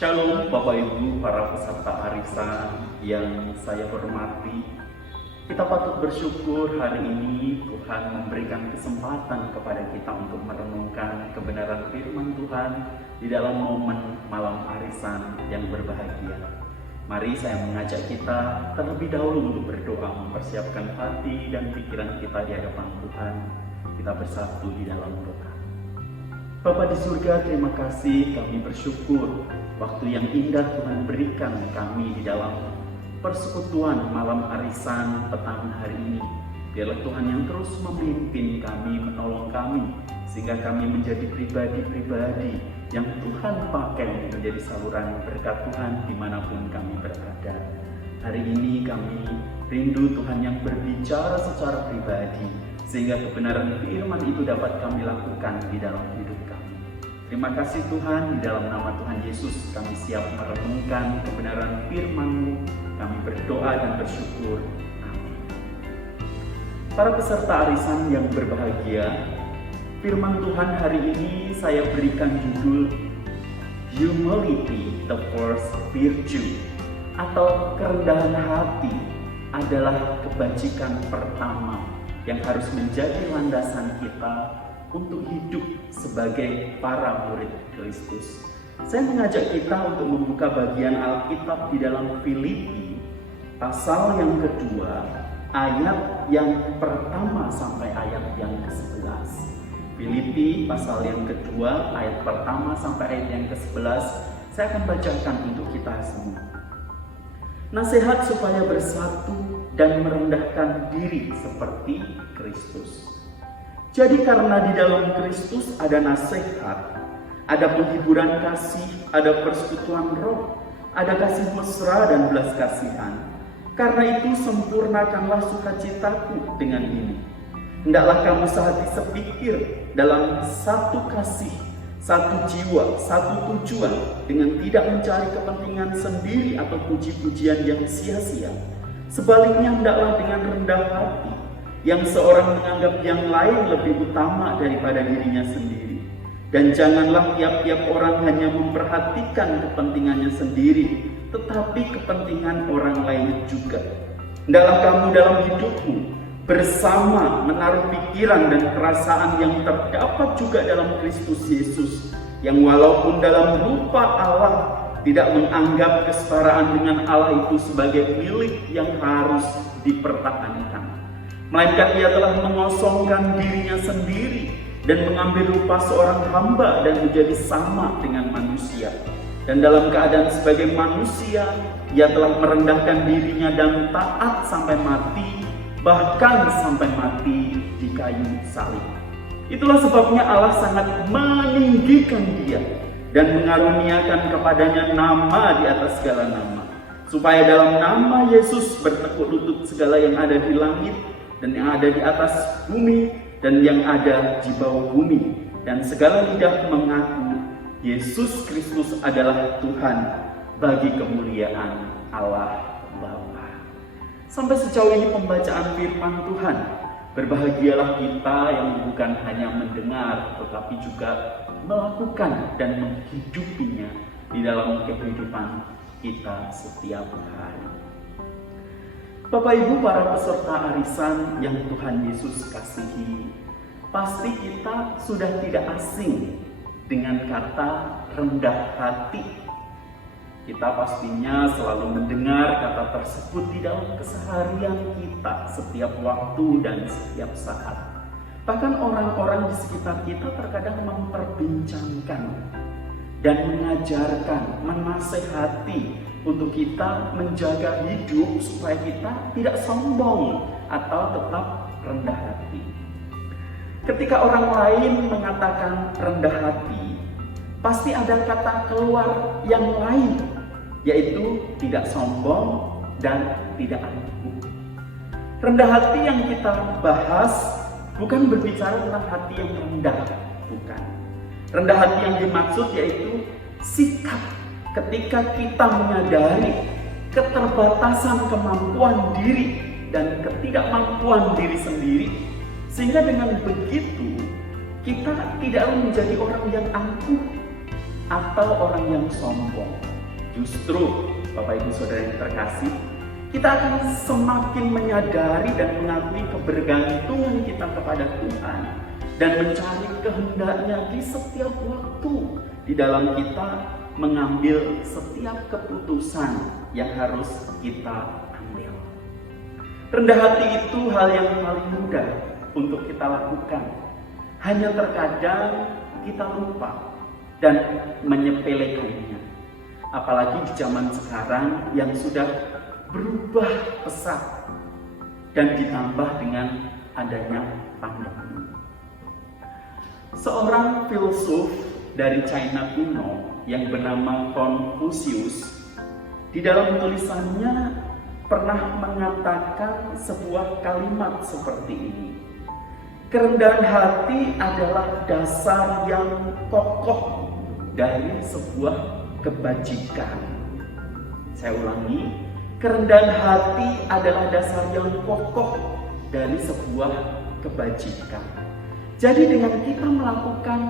Shalom Bapak Ibu para peserta arisan yang saya hormati. Kita patut bersyukur hari ini Tuhan memberikan kesempatan kepada kita untuk merenungkan kebenaran firman Tuhan di dalam momen malam arisan yang berbahagia. Mari saya mengajak kita terlebih dahulu untuk berdoa, mempersiapkan hati dan pikiran kita di hadapan Tuhan. Kita bersatu di dalam doa. Bapa di surga, terima kasih, kami bersyukur waktu yang indah Tuhan berikan kami di dalam persekutuan malam arisan petang hari ini. Biarlah Tuhan yang terus memimpin kami, menolong kami, sehingga kami menjadi pribadi-pribadi yang Tuhan pakai menjadi saluran berkat Tuhan dimanapun kami berada. Hari ini kami rindu Tuhan yang berbicara secara pribadi, sehingga kebenaran firman itu dapat kami lakukan di dalam hidup kami. Terima kasih Tuhan, di dalam nama Tuhan Yesus kami siap merenungkan kebenaran firman-Mu. Kami berdoa dan bersyukur. Amin. Para peserta arisan yang berbahagia, firman Tuhan hari ini saya berikan judul Humility, the first virtue, atau kerendahan hati adalah kebajikan pertama yang harus menjadi landasan kita untuk hidup sebagai para murid Kristus. Saya mengajak kita untuk membuka bagian Alkitab di dalam Filipi pasal yang kedua, ayat yang pertama sampai ayat yang ke-11. Filipi pasal yang kedua, ayat pertama sampai ayat yang ke-11. Saya akan bacakan untuk kita semua. Nasihat supaya bersatu dan merendahkan diri seperti Kristus. Jadi karena di dalam Kristus ada nasihat, ada penghiburan kasih, ada persekutuan roh, ada kasih mesra dan belas kasihan. Karena itu sempurnakanlah sukacitaku dengan ini. Hendaklah kamu sehati sepikir dalam satu kasih, satu jiwa, satu tujuan, dengan tidak mencari kepentingan sendiri atau puji-pujian yang sia-sia. Sebaliknya hendaklah dengan rendah hati, yang seorang menganggap yang lain lebih utama daripada dirinya sendiri. Dan janganlah tiap-tiap orang hanya memperhatikan kepentingannya sendiri, tetapi kepentingan orang lain juga. Hendaklah kamu dalam hidupmu bersama menaruh pikiran dan perasaan yang terdapat juga dalam Kristus Yesus, yang walaupun dalam rupa Allah tidak menganggap kesetaraan dengan Allah itu sebagai milik yang harus dipertahankan, melainkan ia telah mengosongkan dirinya sendiri dan mengambil rupa seorang hamba dan menjadi sama dengan manusia. Dan dalam keadaan sebagai manusia, ia telah merendahkan dirinya dan taat sampai mati, bahkan sampai mati di kayu salib. Itulah sebabnya Allah sangat meninggikan dia dan mengaruniakan kepadanya nama di atas segala nama, supaya dalam nama Yesus bertekuk lutut segala yang ada di langit dan yang ada di atas bumi dan yang ada di bawah bumi, dan segala lidah mengaku Yesus Kristus adalah Tuhan, bagi kemuliaan Allah Bapa. Sampai sejauh ini pembacaan firman Tuhan. Berbahagialah kita yang bukan hanya mendengar, tetapi juga melakukan dan menghidupinya di dalam kehidupan kita setiap hari. Bapak Ibu para peserta arisan yang Tuhan Yesus kasihi, pasti kita sudah tidak asing dengan kata rendah hati. Kita pastinya selalu mendengar kata tersebut di dalam keseharian kita setiap waktu dan setiap saat. Bahkan orang-orang di sekitar kita terkadang memperbincangkan dan mengajarkan, menasehati untuk kita menjaga hidup supaya kita tidak sombong atau tetap rendah hati. Ketika orang lain mengatakan rendah hati, pasti ada kata keluar yang lain, yaitu tidak sombong dan tidak angkuh. Rendah hati yang kita bahas bukan berbicara tentang hati yang rendah, bukan. Rendah hati yang dimaksud yaitu sikap ketika kita menyadari keterbatasan kemampuan diri dan ketidakmampuan diri sendiri, sehingga dengan begitu kita tidak menjadi orang yang angkuh, atau orang yang sombong. Justru, Bapak Ibu Saudara yang terkasih, kita akan semakin menyadari dan mengakui kebergantungan kita kepada Tuhan dan mencari kehendak-Nya di setiap waktu di dalam kita mengambil setiap keputusan yang harus kita ambil. Rendah hati itu hal yang paling mudah untuk kita lakukan. Hanya terkadang kita lupa dan menyepelekannya. Apalagi di zaman sekarang yang sudah berubah pesat dan ditambah dengan adanya pandemi. Seorang filsuf dari China kuno yang bernama Confucius di dalam tulisannya pernah mengatakan sebuah kalimat seperti ini. Kerendahan hati adalah dasar yang kokoh dari sebuah kebajikan. Saya ulangi, kerendahan hati adalah dasar yang kokoh dari sebuah kebajikan. Jadi dengan kita melakukan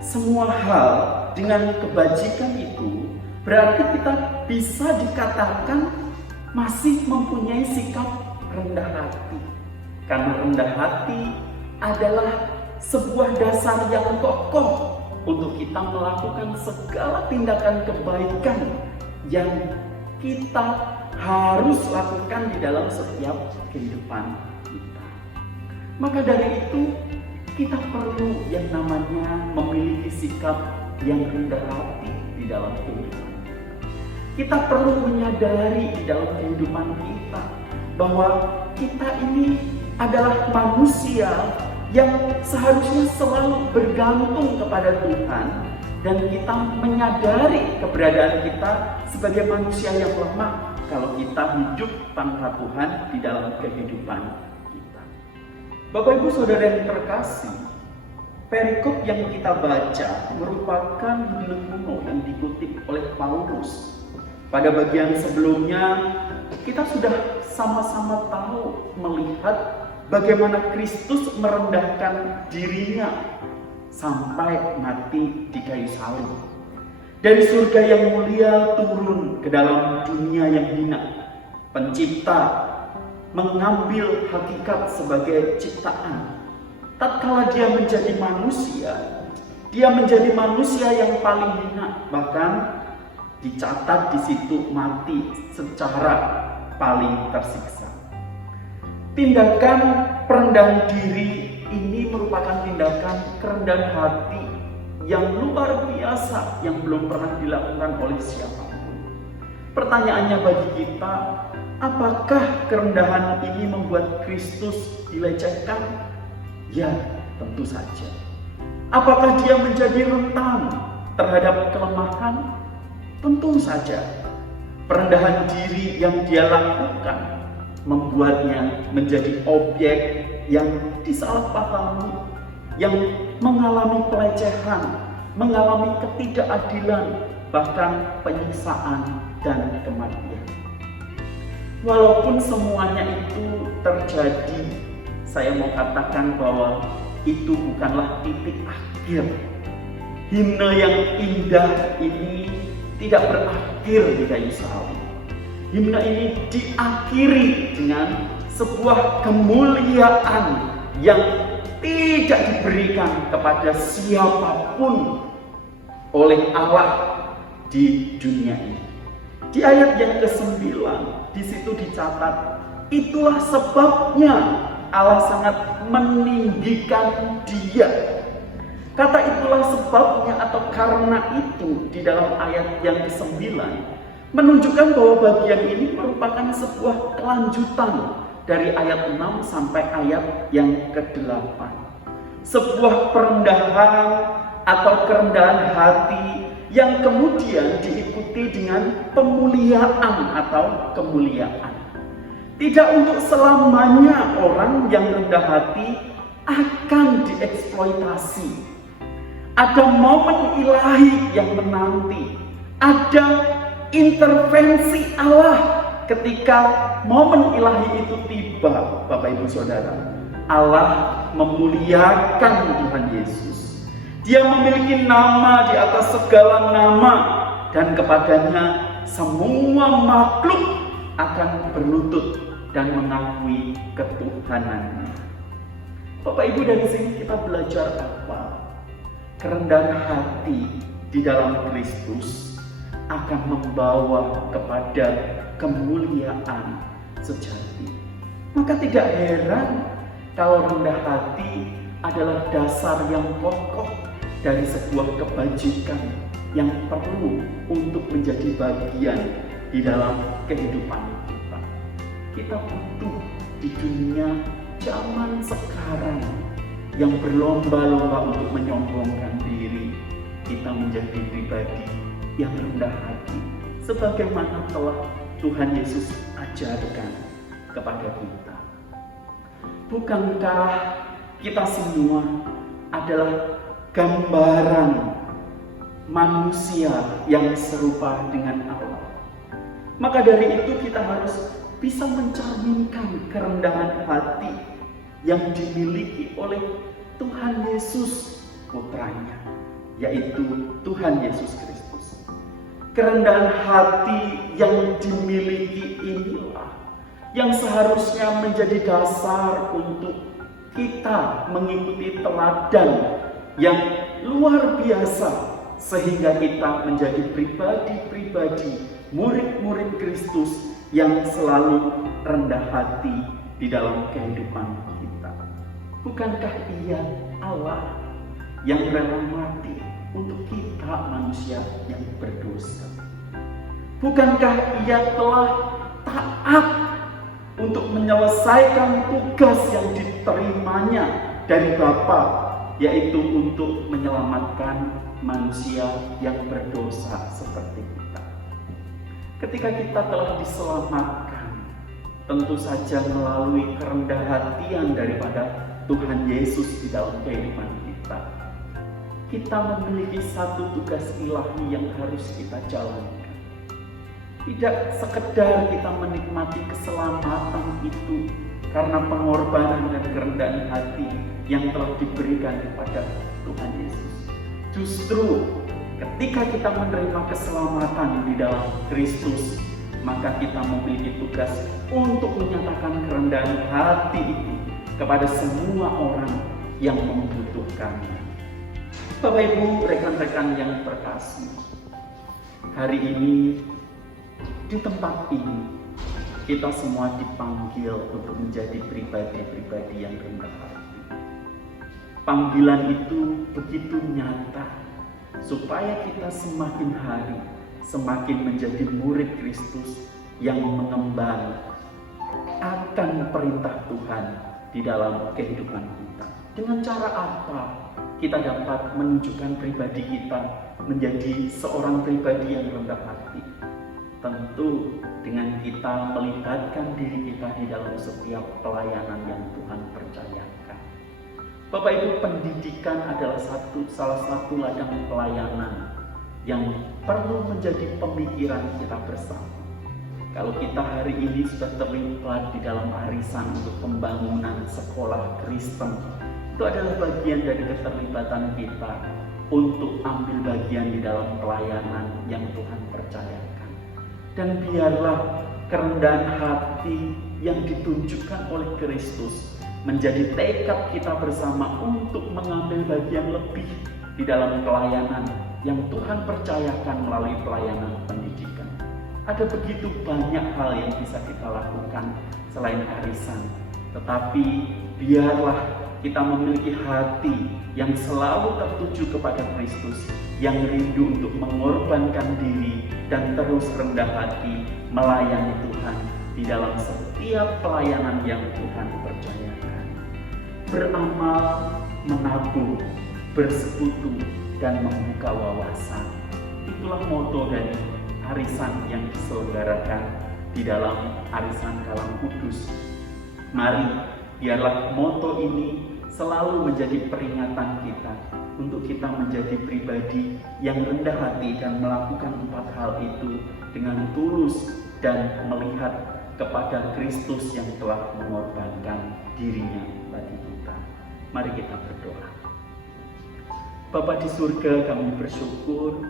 semua hal dengan kebajikan itu, berarti kita bisa dikatakan masih mempunyai sikap rendah hati. Karena rendah hati adalah sebuah dasar yang kokoh untuk kita melakukan segala tindakan kebaikan yang kita harus lakukan di dalam setiap kehidupan kita. Maka dari itu, kita perlu yang namanya memiliki sikap yang rendah hati di dalam kehidupan. Kita perlu menyadari di dalam kehidupan kita bahwa kita ini adalah manusia yang seharusnya selalu bergantung kepada Tuhan, dan kita menyadari keberadaan kita sebagai manusia yang lemah kalau kita hidup tanpa Tuhan di dalam kehidupan kita. Bapak Ibu Saudara yang terkasih, perikop yang kita baca merupakan himne kuno yang dikutip oleh Paulus. Pada bagian sebelumnya, kita sudah sama-sama tahu melihat bagaimana Kristus merendahkan dirinya sampai mati di kayu salib. Dari surga yang mulia turun ke dalam dunia yang hina. Pencipta mengambil hakikat sebagai ciptaan. Tatkala dia menjadi manusia yang paling hina, bahkan dicatat di situ mati secara paling tersiksa. Tindakan perendahan diri ini merupakan tindakan kerendahan hati yang luar biasa yang belum pernah dilakukan oleh siapapun. Pertanyaannya bagi kita, apakah kerendahan ini membuat Kristus dilecehkan? Ya, tentu saja. Apakah dia menjadi rentan terhadap kelemahan? Tentu saja. Perendahan diri yang dia lakukan membuatnya menjadi objek yang disalahpahami, yang mengalami pelecehan, mengalami ketidakadilan, bahkan penyiksaan dan kematian. Walaupun semuanya itu terjadi, saya mau katakan bahwa itu bukanlah titik akhir. Himne yang indah ini tidak berakhir di kayu salib. Himne ini diakhiri dengan sebuah kemuliaan yang tidak diberikan kepada siapapun oleh Allah di dunia ini. Di ayat yang ke-9, di situ dicatat, itulah sebabnya Allah sangat meninggikan dia. Kata itulah sebabnya atau karena itu di dalam ayat yang ke-9 menunjukkan bahwa bagian ini merupakan sebuah kelanjutan dari ayat 6 sampai ayat yang ke-8. Sebuah perendahan atau kerendahan hati yang kemudian diikuti dengan pemuliaan atau kemuliaan. Tidak untuk selamanya orang yang rendah hati akan dieksploitasi. Ada momen ilahi yang menanti. Ada intervensi Allah ketika momen ilahi itu tiba, Bapak Ibu Saudara. Allah memuliakan Tuhan Yesus. Dia memiliki nama di atas segala nama, dan kepadanya semua makhluk akan berlutut dan mengakui ketuhanannya. Bapak Ibu, dari sini kita belajar apa? Kerendahan hati di dalam Kristus akan membawa kepada kemuliaan sejati. Maka tidak heran kalau rendah hati adalah dasar yang pokok dari sebuah kebajikan yang perlu untuk menjadi bagian di dalam kehidupan kita. Kita butuh di dunia zaman sekarang yang berlomba-lomba untuk menyombongkan diri, kita menjadi pribadi yang rendah hati, sebagaimana telah Tuhan Yesus ajarkan kepada kita. Bukankah kita semua adalah gambaran manusia yang serupa dengan Allah? Maka dari itu kita harus bisa mencerminkan kerendahan hati yang dimiliki oleh Tuhan Yesus Putranya, yaitu Tuhan Yesus Kristus. Kerendahan hati yang dimiliki inilah yang seharusnya menjadi dasar untuk kita mengikuti teladan yang luar biasa, sehingga kita menjadi pribadi-pribadi murid-murid Kristus yang selalu rendah hati di dalam kehidupan kita. Bukankah Ia Allah yang rela mati untuk kita manusia yang berdosa? Bukankah Ia telah taat untuk menyelesaikan tugas yang diterimanya dari Bapa, yaitu untuk menyelamatkan manusia yang berdosa seperti kita? Ketika kita telah diselamatkan, tentu saja melalui kerendahan hatian daripada Tuhan Yesus di dalam kehidupan kita, kita memiliki satu tugas ilahi yang harus kita jalankan. Tidak sekedar kita menikmati keselamatan itu karena pengorbanan dan kerendahan hati yang telah diberikan kepada Tuhan Yesus. Justru ketika kita menerima keselamatan di dalam Kristus, maka kita memiliki tugas untuk menyatakan kerendahan hati itu kepada semua orang yang membutuhkannya. Bapak Ibu, rekan-rekan yang terkasih, hari ini di tempat ini kita semua dipanggil untuk menjadi pribadi-pribadi yang rendah hati. Panggilan itu begitu nyata supaya kita semakin hari semakin menjadi murid Kristus yang mengemban akan perintah Tuhan di dalam kehidupan kita. Dengan cara apa kita dapat menunjukkan pribadi kita menjadi seorang pribadi yang rendah hati? Tentu dengan kita melibatkan diri kita di dalam setiap pelayanan yang Tuhan percayakan. Bapak Ibu, pendidikan adalah salah satu ladang pelayanan yang perlu menjadi pemikiran kita bersama. Kalau kita hari ini sudah terlibat di dalam arisan untuk pembangunan sekolah Kristen, itu adalah bagian dari keterlibatan kita untuk ambil bagian di dalam pelayanan yang Tuhan percayakan. Dan biarlah kerendahan hati yang ditunjukkan oleh Kristus menjadi tekad kita bersama untuk mengambil bagian lebih di dalam pelayanan yang Tuhan percayakan melalui pelayanan pendidikan. Ada begitu banyak hal yang bisa kita lakukan selain arisan, tetapi biarlah kita memiliki hati yang selalu tertuju kepada Kristus, yang rindu untuk mengorbankan diri dan terus rendah hati melayani Tuhan di dalam setiap pelayanan yang Tuhan percayakan. Beramal, menabung, bersekutu, dan membuka wawasan. Itulah moto dari arisan yang diselenggarakan di dalam arisan Kalang Kudus. Mari, biarlah moto ini selalu menjadi peringatan kita untuk kita menjadi pribadi yang rendah hati dan melakukan 4 hal itu dengan tulus dan melihat kepada Kristus yang telah mengorbankan dirinya bagi kita. Mari kita berdoa. Bapa di surga, kami bersyukur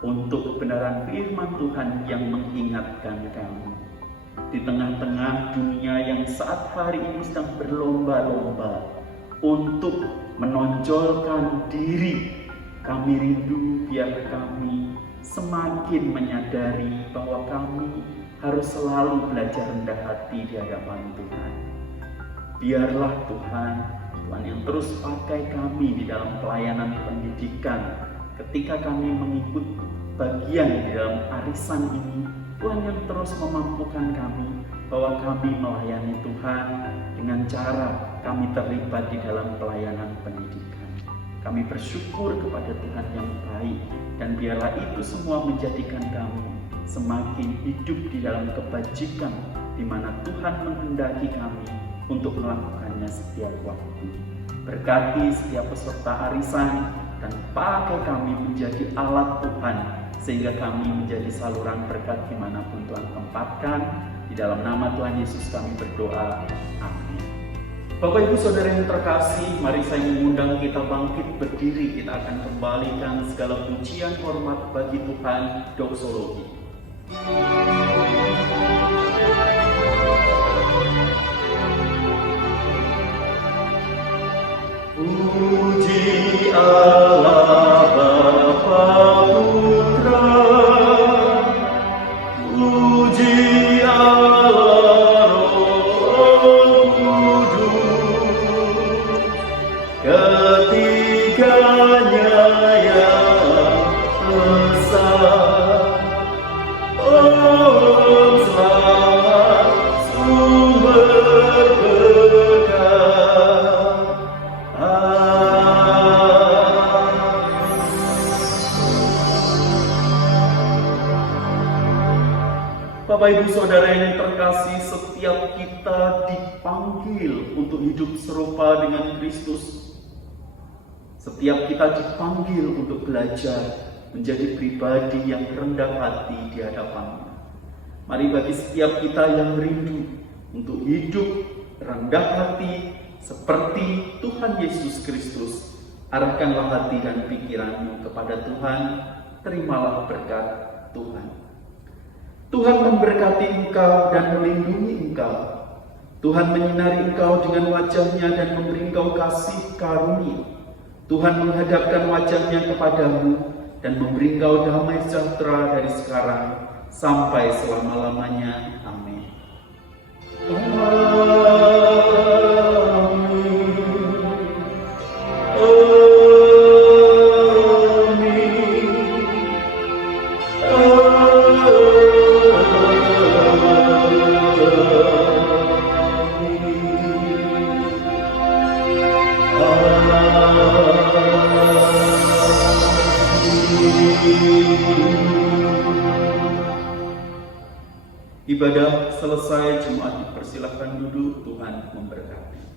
untuk kebenaran firman Tuhan yang mengingatkan kami. Di tengah-tengah dunia yang saat hari ini sedang berlomba-lomba untuk menonjolkan diri, kami rindu biar kami semakin menyadari bahwa kami harus selalu belajar rendah hati di hadapan Tuhan. Biarlah Tuhan yang terus pakai kami di dalam pelayanan pendidikan. Ketika kami mengikut bagian di dalam arisan ini, Tuhan yang terus memampukan kami bahwa kami melayani Tuhan dengan cara kami terlibat di dalam pelayanan pendidikan. Kami bersyukur kepada Tuhan yang baik, dan biarlah itu semua menjadikan kami semakin hidup di dalam kebajikan di mana Tuhan menghendaki kami untuk melakukannya setiap waktu. Berkati setiap peserta arisan dan pakai kami menjadi alat Tuhan, sehingga kami menjadi saluran berkat dimanapun Tuhan tempatkan. Di dalam nama Tuhan Yesus kami berdoa, amin. Bapak Ibu Saudara yang terkasih, mari saya mengundang kita bangkit berdiri. Kita akan kembalikan segala pujian hormat bagi Tuhan, doksologi. Puji Allah Bapa Putra, puji Allah Roh Kudus, ketiganya yang esa. Om selamat sumber berkat. Bapak Ibu Saudara yang terkasih, setiap kita dipanggil untuk hidup serupa dengan Kristus. Setiap kita dipanggil untuk belajar menjadi pribadi yang rendah hati di hadapan-Nya. Mari bagi setiap kita yang rindu untuk hidup rendah hati seperti Tuhan Yesus Kristus, arahkanlah hati dan pikiranmu kepada Tuhan, terimalah berkat Tuhan. Tuhan memberkati engkau dan melindungi engkau. Tuhan menyinari engkau dengan wajah-Nya dan memberi engkau kasih karunia. Tuhan menghadapkan wajah-Nya kepadamu dan memberi engkau damai sejahtera dari sekarang sampai selama-lamanya. Amin. Ibadah selesai, jemaat dipersilahkan duduk. Tuhan memberkati.